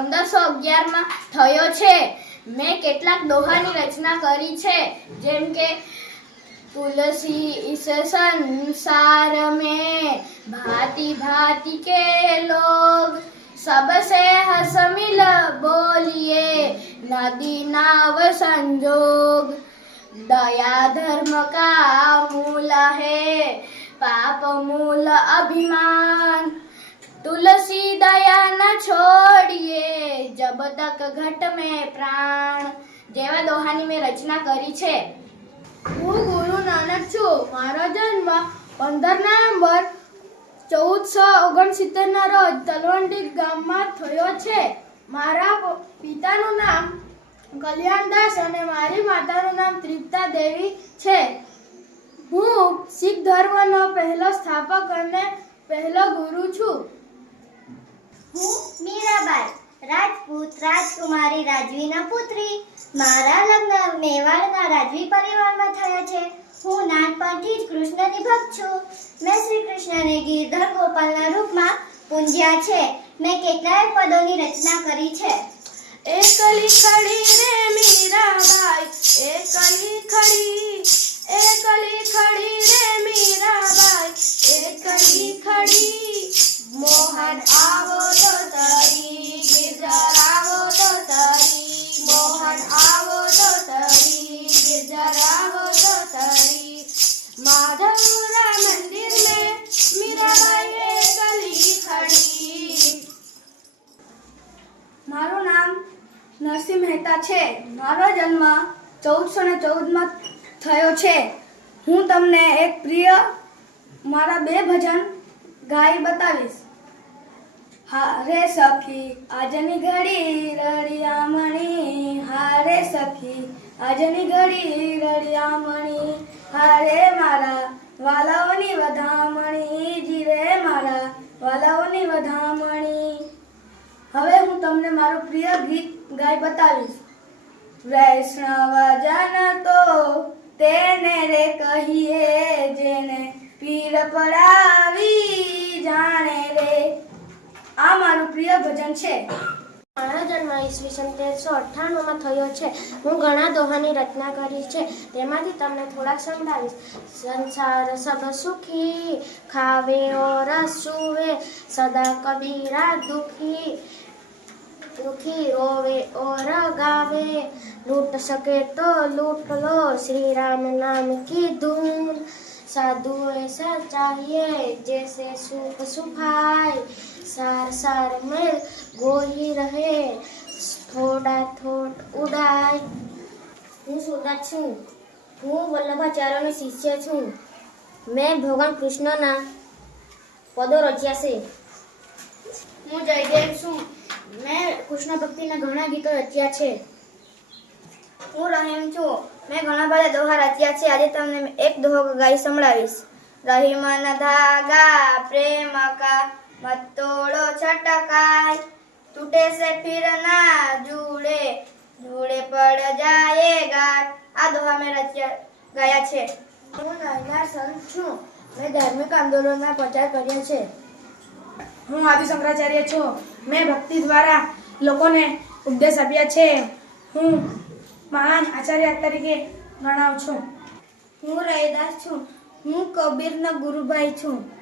પંદરસો અગિયારમાં થયો છે મેં કેટલાક દોહાની રચના કરી છે જેમ કે तुलसी इस संसार में भांति भांति के लोग सबसे हंस मिल बोलिए नदी नाव संजोग दया धर्म का मूल है पाप मूल अभिमान तुलसी दया न છોડીએ જબ તક ઘટ में પ્રાણ. જેવા દોહાની મેં રચના કરી છે. હું ગુરુ નાનક છું. મારો જન્મ પંદર નવેમ્બર ચૌદસો ઓગણસિત્તેરના રોજ તલવંડી ગામમાં થયો છે. મારા પિતાનું નામ કલ્યાણદાસ અને મારી માતાનું નામ તૃપ્તા દેવી છે. હું શીખ ધર્મનો પહેલો સ્થાપક અને પહેલો ગુરુ છું. હું મીરાબાઈ. રાજપૂત, રાજકુમારી, રાજવીના પુત્રી. મારા લગ્ન મેવાડના રાજવી પરિવારમાં થયા છે. હું નાનપણથી જ કૃષ્ણની ભક્ત છું. મેં શ્રી કૃષ્ણને ગિરધર ગોપાલના રૂપમાં પૂંજ્યા છે. મેં કેટલાય પદોની રચના કરી છે. એકલી ખડી રે મીરાબાઈ, એકલી ખડી એકલી ખડી રે નરસિંહ છે. મારો જન્મ ચૌદસો ને ચૌદમાં થયો છે. હું તમને એક પ્રિય મારા બે ભજન ગાઈ બતાવીશ. હારે સખી, આજની ઘડી રળિયામણી. હારે સખી, આજની ઘડી રળિયામણી. હારે મારા વાલાઓની વધામણી. જીરે મારા વાલાઓની વધામણી. હવે હું તમને મારું પ્રિય ગીત ગાઈ બતાવીશ. વૈષ્ણવજન તો તેને રે કહીએ જેને પીર પડાવી જાણે રે. આ મારું પ્રિય ભજન છે. મારા જન્મ ઈસવીસન તેરસો અઠ્ઠાણુંમાં થયો છે. હું ઘણા દોહાની રચના કરી છે. તેમાંથી તમને થોડાક સંભળાવીશ. સંસાર સબ સુખી, ખાવે ઓર સુવે સદા કબીરા દુખી. દુખી રોવે ઓર ગાવે લૂટ શકે તો લૂટ લો. શ્રી રામ નામ કી ધૂન સાધુ એસા ચાહીએ જૈસે સુખ સુખાય. સાર સાર મેં ગોહી રહે. થોડા થોટ ઉડાય. હું સુરત છું. હું વલ્લભાચાર્યનો શિષ્ય છું. મેં ભગવાન કૃષ્ણના પદો રચ્યા છે. હું જયદેવ છું. મેં કૃષ્ણ ભક્તિના ઘણા ગીતો રચ્યા છે. હું રહીમ છું. મેં ઘણા બધા દોહા રચ્યા છે. આજે તમને એક દોહો ગાઈ સંભળાવીશ. રહીમન ધાગા પ્રેમ કા મતોડો છટકાય. તૂટે સે ફિર ના જુડે જુડે પડ જાયે ગાટ આ દોહા મેં રચ્યા ગાયા છે. હું નયનાર સંત છું. મેં ધાર્મિક આંદોલનના પ્રચાર કર્યા છે. હું આદિ શંકરાચાર્ય છું. મેં ભક્તિ દ્વારા લોકોને ઉપદેશ આપ્યા છે. હું મહાન આચાર્ય તરીકે ગણાવ છું. હું રૈદાસ છું. હું કબીરના ગુરુભાઈ છું.